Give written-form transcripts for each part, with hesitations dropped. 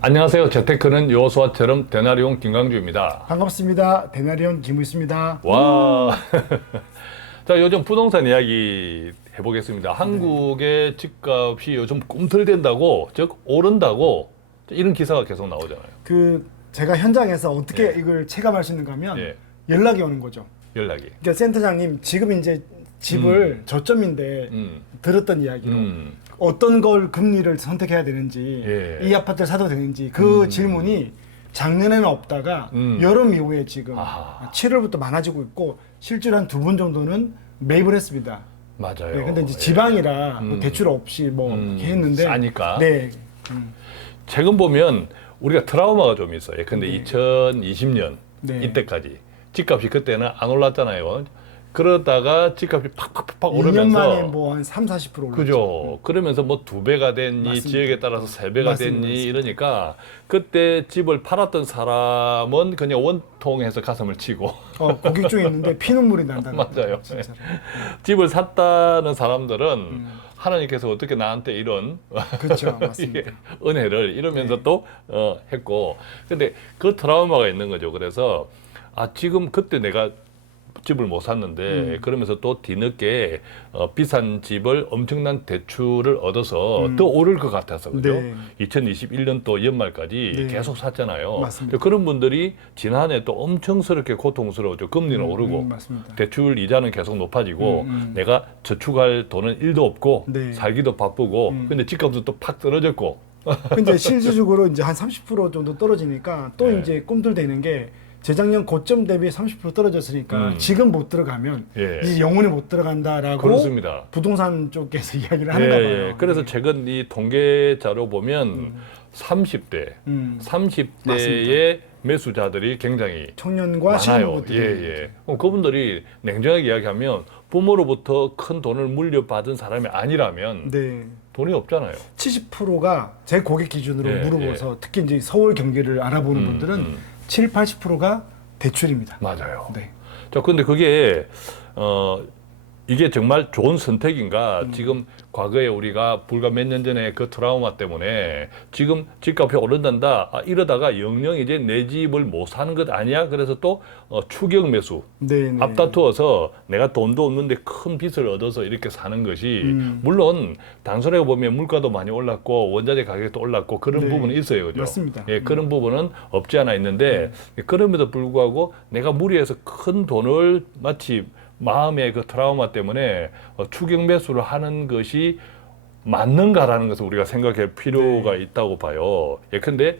안녕하세요. 재테크는 여호수아처럼 대나리온 김강주입니다. 반갑습니다. 대나리온 김우있습니다. 와. 자, 요즘 부동산 이야기 해보겠습니다. 한국의 집값이 요즘 꿈틀댄다고, 즉 오른다고 이런 기사가 계속 나오잖아요. 제가 현장에서 어떻게 예. 이걸 체감할 수 있는가 하면 예. 연락이 오는 거죠. 연락이. 그러니까 센터장님 지금 이제 집을 저점인데 들었던 이야기로 어떤 걸 금리를 선택해야 되는지 예. 이 아파트를 사도 되는지 그 질문이 작년에는 없다가 여름 이후에 지금 아하. 7월부터 많아지고 있고 실제로 한 두 분 정도는 매입을 했습니다. 맞아요. 네, 근데 이제 예. 지방이라 뭐 대출 없이 뭐 이렇게 했는데 싸니까. 네. 최근 보면 우리가 트라우마가 좀 있어요. 근데 네. 2020년 네. 이때까지 집값이 그때는 안 올랐잖아요. 그러다가 집값이 팍팍팍 2년 오르면서 만에 뭐 한 3-40% 올랐죠. 그죠. 그러면서 뭐 2배가 됐니, 맞습니다. 지역에 따라서 3배가 맞습니다. 됐니 이러니까 그때 집을 팔았던 사람은 그냥 원통해서 가슴을 치고 고객 중에 있는데 피눈물이 난다는 맞아요. 진짜로. 집을 샀다는 사람들은 하나님께서 어떻게 나한테 이런 그렇죠. 이게 맞습니다. 은혜를 이러면서 네. 또 했고, 근데 그 트라우마가 있는 거죠. 그래서 지금 그때 내가 집을 못 샀는데 그러면서 또 뒤늦게 비싼 집을 엄청난 대출을 얻어서 더 오를 것 같아서 그죠? 네. 2021년 또 연말까지 네. 계속 샀잖아요. 맞습니다. 그런 분들이 지난해 또 엄청스럽게 고통스러웠죠. 금리는 오르고 맞습니다. 대출 이자는 계속 높아지고 내가 저축할 돈은 1도 없고 네. 살기도 바쁘고 근데 집값도 또 팍 떨어졌고 근데 실질적으로 이제 한 30% 정도 떨어지니까 또 네. 이제 꿈틀대는 게 재작년 고점 대비 30% 떨어졌으니까 지금 못 들어가면 예. 이제 영원히 못 들어간다라고 그렇습니다. 부동산 쪽에서 이야기를 하는가 봐요. 그래서 네. 최근 이 통계 자료 보면 30대, 음. 30대의 매수자들이 굉장히 청년과 많아요. 신혼부들이 그럼 그분들이 냉정하게 이야기하면 부모로부터 큰 돈을 물려받은 사람이 아니라면 네. 돈이 없잖아요. 70%가 제 고객 기준으로 예, 물어보서 특히 이제 서울 경기를 알아보는 분들은 70-80%가 대출입니다. 맞아요. 네. 자, 근데 그게 이게 정말 좋은 선택인가? 지금 과거에 우리가 불과 몇 년 전에 그 트라우마 때문에 지금 집값이 오른단다. 이러다가 영영 이제 내 집을 못 사는 것 아니야? 그래서 또 추격 매수. 네, 네. 앞다투어서 내가 돈도 없는데 큰 빚을 얻어서 이렇게 사는 것이 물론 단순하게 보면 물가도 많이 올랐고 원자재 가격도 올랐고 그런 네. 부분이 있어요. 그죠? 맞습니다. 예, 그런 부분은 없지 않아 있는데 그럼에도 불구하고 내가 무리해서 큰 돈을 마치 마음의 그 트라우마 때문에 추격 매수를 하는 것이 맞는가라는 것을 우리가 생각할 필요가 있다고 봐요. 예컨대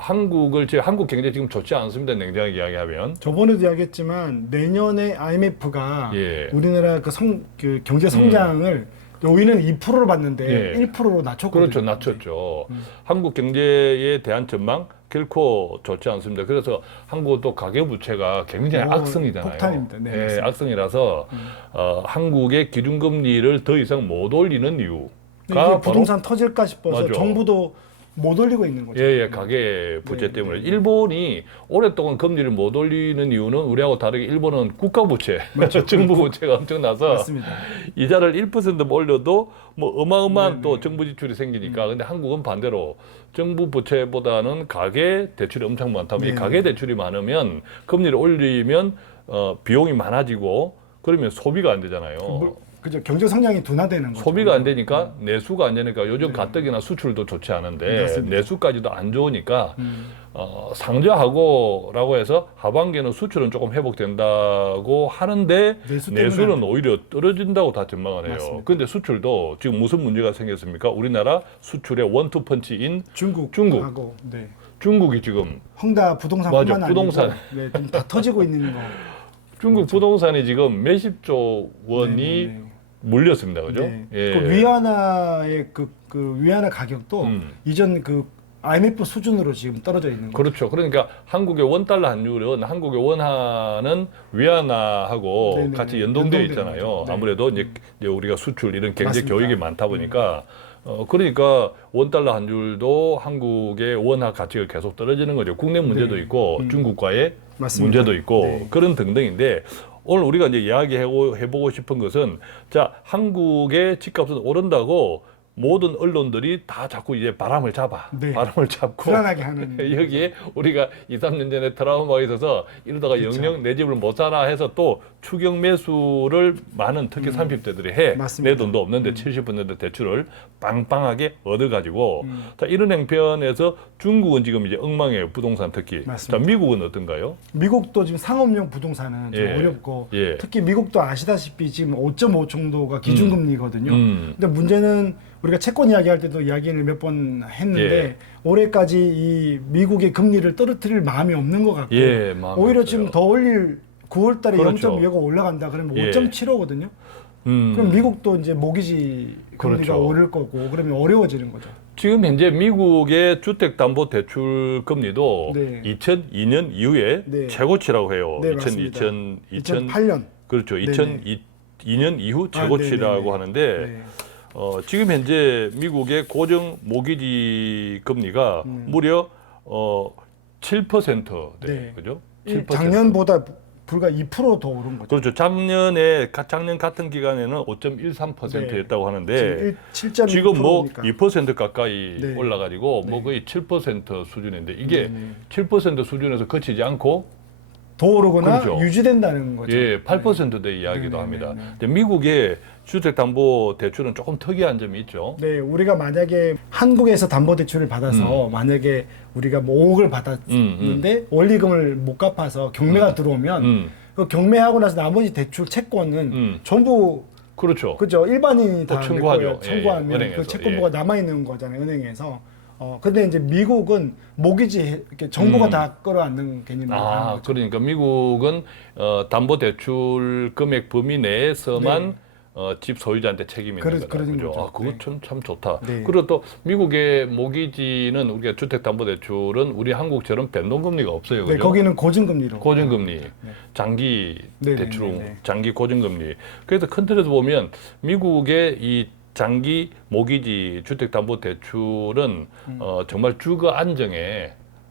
한국 경제 지금 좋지 않습니다. 냉정하게 이야기하면. 저번에도 이야기했지만 내년에 IMF가 예. 우리나라 그 경제 성장을 여기는 2%로 봤는데 예. 1%로 낮췄거든요. 그렇죠. 낮췄죠. 한국 경제에 대한 전망 결코 좋지 않습니다. 그래서 한국도 가계부채가 굉장히 악성이잖아요. 폭탄입니다. 네, 예, 맞습니다. 악성이라서 한국의 기준금리를 더 이상 못 올리는 이유가 이게 바로 부동산 터질까 싶어서 맞아. 정부도 못 올리고 있는 거죠. 예, 가계 부채 네, 때문에. 네. 일본이 오랫동안 금리를 못 올리는 이유는 우리하고 다르게 일본은 국가 부채, 정부 부채가 엄청나서 맞습니다. 이자를 1% 올려도 뭐 어마어마한 네, 또 네. 정부 지출이 생기니까. 근데 한국은 반대로 정부 부채보다는 가계 대출이 엄청 많다면 이 네. 가계 대출이 많으면 금리를 올리면 비용이 많아지고 그러면 소비가 안 되잖아요. 그죠. 경제 성장이 둔화되는 거죠. 소비가 안 되니까 내수가 안 되니까 요즘 가뜩이나 수출도 좋지 않은데 맞습니다. 내수까지도 안 좋으니까 상저하고라고 해서 하반기에는 수출은 조금 회복된다고 하는데 내수 때문에 내수는 오히려 떨어진다고 다 전망을 해요. 맞습니다. 근데 수출도 지금 무슨 문제가 생겼습니까? 우리나라 수출의 원투펀치인 중국. 중국하고 네. 중국이 지금 헝다 부동산뿐만 맞아, 부동산. 아니고 네, 좀다 터지고 있는 거. 중국 부동산이 지금 몇십조 원이 네, 네, 네. 물렸습니다. 그죠? 네. 예. 그 위안화의 그 위안화 가격도 이전 그 IMF 수준으로 지금 떨어져 있는 거죠. 그렇죠. 그러니까 한국의 원달러 환율은 한국의 원화는 위안화하고 네네네. 같이 연동되어 연동되는 있잖아요. 거죠. 네. 아무래도 이제 우리가 수출 이런 경제 맞습니다. 교육이 많다 보니까 그러니까 원달러 환율도 한국의 원화 가치가 계속 떨어지는 거죠. 국내 문제도 네. 있고 중국과의 맞습니다. 문제도 있고 네. 그런 등등인데 오늘 우리가 이제 이야기해보고 싶은 것은 자 한국의 집값은 오른다고 모든 언론들이 다 자꾸 이제 바람을 잡아. 네. 바람을 잡고 불안하게 하는 여기에 우리가 2, 3년 전에 트라우마가 있어서 이러다가 그렇죠. 영영 내 집을 못 사나 해서 또 추경 매수를 많은 특히 30대들이 해. 맞습니다. 내 돈도 없는데 70% 대출을 빵빵하게 얻어가지고 자, 이런 형편에서 중국은 지금 이제 엉망이에요. 부동산 특히. 맞습니다. 자, 미국은 어떤가요? 미국도 지금 상업용 부동산은 좀 예. 어렵고 예. 특히 미국도 아시다시피 지금 5.5 정도가 기준금리거든요. 근데 문제는 우리가 채권 이야기할 때도 이야기를 몇 번 했는데 예. 올해까지 이 미국의 금리를 떨어뜨릴 마음이 없는 것 같고 예, 마음이 오히려 없어요. 지금 더 올릴 9월 달에 그렇죠. 0.25가 올라간다 그러면 예. 5.75거든요. 그럼 미국도 이제 모기지 금리가 그렇죠. 오를 거고 그러면 어려워지는 거죠. 지금 현재 미국의 주택담보대출 금리도 네. 2002년 이후에 네. 최고치라고 해요. 네, 맞습니다. 2008년 2008년. 그렇죠. 네네. 2002년 이후 최고치라고 네네네. 하는데 네. 지금 현재 미국의 고정 모기지 금리가 무려 7%. 네. 그죠? 이 작년보다 불과 2%더 오른 거죠. 그렇죠. 작년 같은 기간에는 5.13%였다고 하는데 지금 7.2%니까. 지금 뭐 2% 가까이 네. 올라가지고 네. 뭐 거의 7% 수준인데 이게 네. 7% 수준에서 그치지 않고 더 오르거나 그렇죠. 유지된다는 거죠. 예, 8%대 이야기도 네, 합니다. 네, 네. 근데 미국의 주택담보대출은 조금 특이한 점이 있죠. 네, 우리가 만약에 한국에서 담보대출을 받아서 만약에 우리가 뭐 5억을 받았는데 원리금을 못 갚아서 경매가 들어오면 그 경매하고 나서 나머지 대출 채권은 전부 그렇죠. 그죠 일반인이 다 청구하죠. 낼 거예요. 청구하면 예, 예. 그 은행에서. 채권부가 남아 있는 거잖아요, 은행에서. 근데 이제 미국은 모기지 이렇게 정부가 다 끌어안는 개념으로 하는 거죠. 그러니까 미국은 담보대출 금액 범위 내에서만 네. 집 소유자한테 책임이 있는 거다. 그런 그죠? 거죠. 그거 네. 참 좋다. 네. 그리고 또 미국의 모기지는 우리가 주택담보대출은 우리 한국처럼 변동금리가 없어요. 네, 그죠? 거기는 고증금리로. 고정금리, 장기 네, 대출, 네, 네. 장기 고정금리. 그래서 큰 틀에서 보면 미국의 이 장기 모기지 주택담보대출은 정말 주거 안정에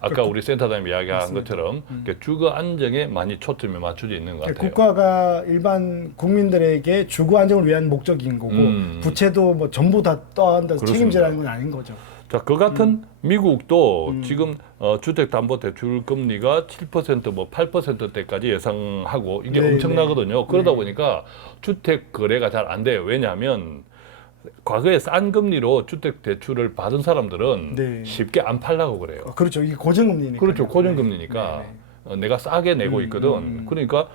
아까 우리 센터장님 이야기한 맞습니다. 것처럼 주거 안정에 많이 초점이 맞춰져 있는 것 같아요. 국가가 일반 국민들에게 주거 안정을 위한 목적인 거고 부채도 뭐 전부 다 떠한다 그렇습니다. 책임지라는 건 아닌 거죠. 자, 그 같은 미국도 지금 주택담보대출 금리가 7% 뭐 8%대까지 예상하고 이게 네, 엄청나거든요. 그러다 네. 보니까 주택 거래가 잘 안 돼요. 왜냐하면 과거에 싼 금리로 주택 대출을 받은 사람들은 네. 쉽게 안 팔려고 그래요. 그렇죠. 이게 고정금리니까. 그렇죠. 고정금리니까 내가 싸게 내고 있거든. 그러니까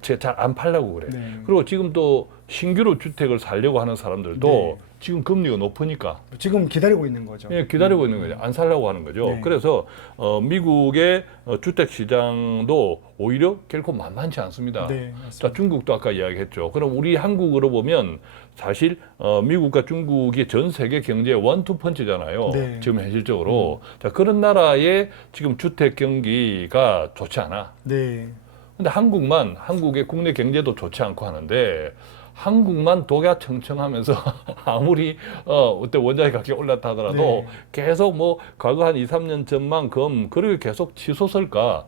잘 안 팔려고 그래. 네. 그리고 지금 또 신규로 주택을 살려고 하는 사람들도 네. 지금 금리가 높으니까 지금 기다리고 있는 거죠. 예, 기다리고 있는 거죠. 안 살려고 하는 거죠. 네. 그래서 미국의 주택 시장도 오히려 결코 만만치 않습니다. 네, 맞습니다. 자, 중국도 아까 이야기했죠. 그럼 우리 한국으로 보면 사실 미국과 중국이 전 세계 경제의 원투펀치잖아요. 네. 지금 현실적으로. 자, 그런 나라의 지금 주택 경기가 좋지 않아. 네. 근데 한국의 국내 경제도 좋지 않고 하는데 한국만 독야청청하면서 아무리 그때 원자재 가격이 올랐다 하더라도 네. 계속 뭐 과거 한 2, 3년 전만큼 그렇게 계속 치솟을까?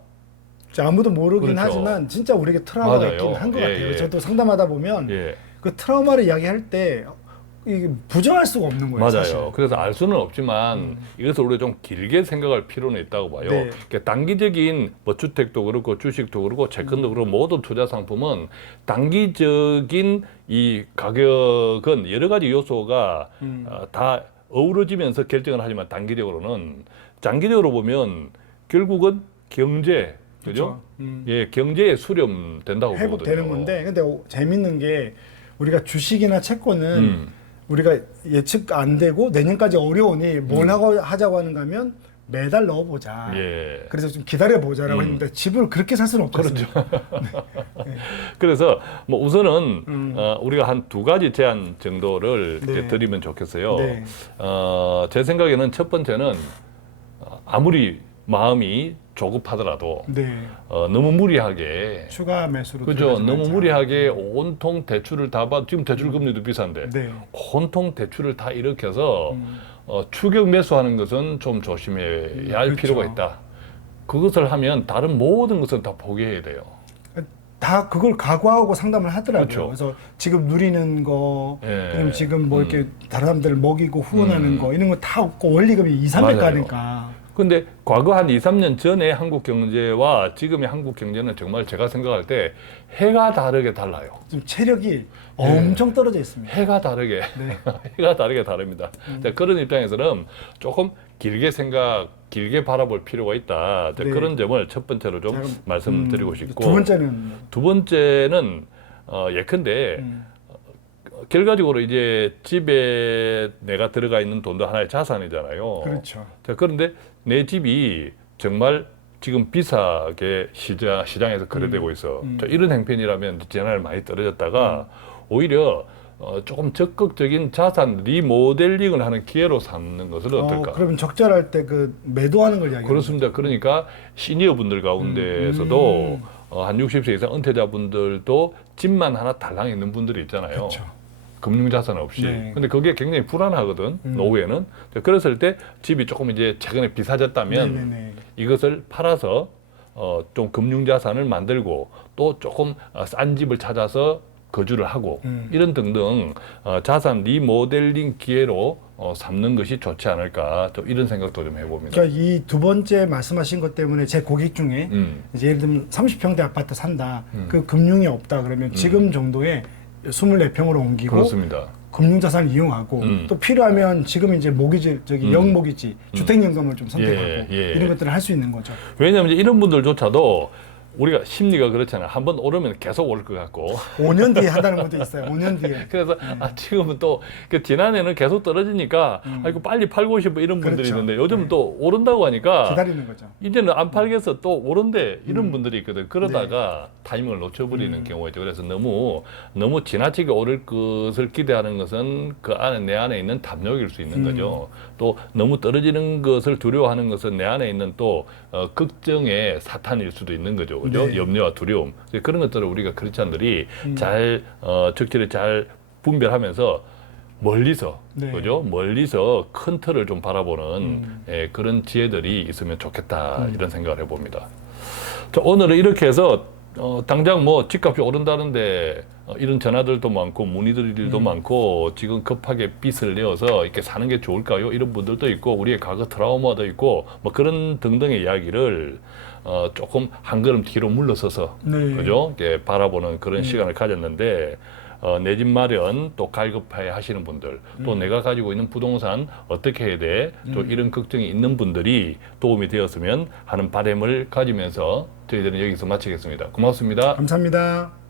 아무도 모르긴 그렇죠. 하지만 진짜 우리에게 트라우마가 맞아요. 있긴 한 것 예, 같아요. 예. 저도 상담하다 보면 예. 그 트라우마를 이야기할 때 이게 부정할 수가 없는 거예요. 맞아요. 사실. 그래서 알 수는 없지만 이것을 우리가 좀 길게 생각할 필요는 있다고 봐요. 네. 그러니까 단기적인 뭐 주택도 그렇고 주식도 그렇고 채권도 그렇고 모든 투자 상품은 단기적인 이 가격은 여러 가지 요소가 다 어우러지면서 결정을 하지만 단기적으로는 장기적으로 보면 결국은 경제 그죠? 예, 경제에 수렴된다고 회복되는 보거든요. 건데 근데 재밌는 게 우리가 주식이나 채권은 우리가 예측 안 되고 내년까지 어려우니 뭘 하자고 하는가 하면 매달 넣어보자. 예. 그래서 좀 기다려보자라고 했는데 집을 그렇게 살 수는 없죠. 그렇죠. 그래서 뭐 우선은 우리가 한 두 가지 제안 정도를 네. 이제 드리면 좋겠어요. 네. 제 생각에는 첫 번째는 아무리 마음이 조급하더라도 네. 너무 무리하게 추가 매수로 그죠? 들어가지 너무 말자. 무리하게 온통 대출을 다 받, 지금 대출 금리도 비싼데 네. 온통 대출을 다 일으켜서 추격 매수하는 것은 좀 조심해야 할 그렇죠. 필요가 있다. 그것을 하면 다른 모든 것은 다 포기해야 돼요. 다 그걸 각오하고 상담을 하더라고요. 그렇죠. 그래서 지금 누리는 거, 예. 그럼 지금 뭐 이렇게 다른 사람들을 먹이고 후원하는 거 이런 거 다 없고 원리금이 2, 300 맞아요. 가니까. 근데 과거 한 2, 3년 전에 한국 경제와 지금의 한국 경제는 정말 제가 생각할 때 해가 다르게 달라요. 좀 체력이 엄청 떨어져 있습니다. 해가 다르게, 네. 해가 다르게 다릅니다. 자, 그런 입장에서는 조금 길게 바라볼 필요가 있다. 자, 네. 그런 점을 첫 번째로 좀 자, 그럼, 말씀드리고 싶고. 두 번째는 두 번째는 예컨대 결과적으로 이제 집에 내가 들어가 있는 돈도 하나의 자산이잖아요. 그렇죠. 자, 그런데 내 집이 정말 지금 비싸게 시장에서 거래되고 있어. 자, 이런 행편이라면 재산을 많이 떨어졌다가 오히려 조금 적극적인 자산 리모델링을 하는 기회로 삼는 것은 어떨까? 그러면 적절할 때 그 매도하는 걸 이야기해요. 그렇습니다. 그러니까 시니어 분들 가운데서도 한 60세 이상 은퇴자분들도 집만 하나 달랑 있는 분들이 있잖아요. 그렇죠. 금융자산 없이. 네. 근데 그게 굉장히 불안하거든, 노후에는. 그랬을 때 집이 조금 이제 최근에 비싸졌다면 네네네. 이것을 팔아서 좀 금융자산을 만들고 또 조금 싼 집을 찾아서 거주를 하고 이런 등등 자산 리모델링 기회로 삼는 것이 좋지 않을까, 또 이런 생각도 좀 해봅니다. 그러니까 이 두 번째 말씀하신 것 때문에 제 고객 중에 이제 예를 들면 30평대 아파트 산다. 그 금융이 없다 그러면 지금 정도에 24평으로 옮기고 그렇습니다. 금융자산을 이용하고 또 필요하면 지금 이제 모기지 영모기지 주택연금을 좀 선택하고 예. 이런 것들을 할 수 있는 거죠. 왜냐하면 이제 이런 분들조차도 우리가 심리가 그렇잖아요. 한번 오르면 계속 오를 것 같고. 5년 뒤에 한다는 분도 있어요. 5년 뒤에. 그래서 지금은 또 지난해는 계속 떨어지니까 이거 빨리 팔고 싶어 이런 분들이 그렇죠. 있는데 요즘은 또 오른다고 하니까 기다리는 거죠. 이제는 안 팔겠어 또 오른대 이런 분들이 있거든. 그러다가 타이밍을 놓쳐버리는 경우가 있죠. 그래서 너무 지나치게 오를 것을 기대하는 것은 그 안에 내 안에 있는 담력일 수 있는 거죠. 또 너무 떨어지는 것을 두려워하는 것은 내 안에 있는 또 걱정의 사탄일 수도 있는 거죠. 그죠? 네. 염려와 두려움. 그런 것들을 우리가 크리스찬들이 잘 적절히 잘 분별하면서 멀리서, 네. 그죠? 멀리서 큰 틀을 좀 바라보는 그런 지혜들이 있으면 좋겠다, 이런 생각을 해봅니다. 자, 오늘은 이렇게 해서 당장 뭐 집값이 오른다는데 이런 전화들도 많고 문의들도 많고 지금 급하게 빚을 내어서 이렇게 사는 게 좋을까요? 이런 분들도 있고 우리의 과거 트라우마도 있고 뭐 그런 등등의 이야기를 조금 한 걸음 뒤로 물러서서 네. 그죠? 이렇게 바라보는 그런 시간을 가졌는데 내 집 마련 또 갈급해 하시는 분들 또 내가 가지고 있는 부동산 어떻게 해야 돼? 또 이런 걱정이 있는 분들이 도움이 되었으면 하는 바람을 가지면서 저희들은 여기서 마치겠습니다. 고맙습니다. 감사합니다.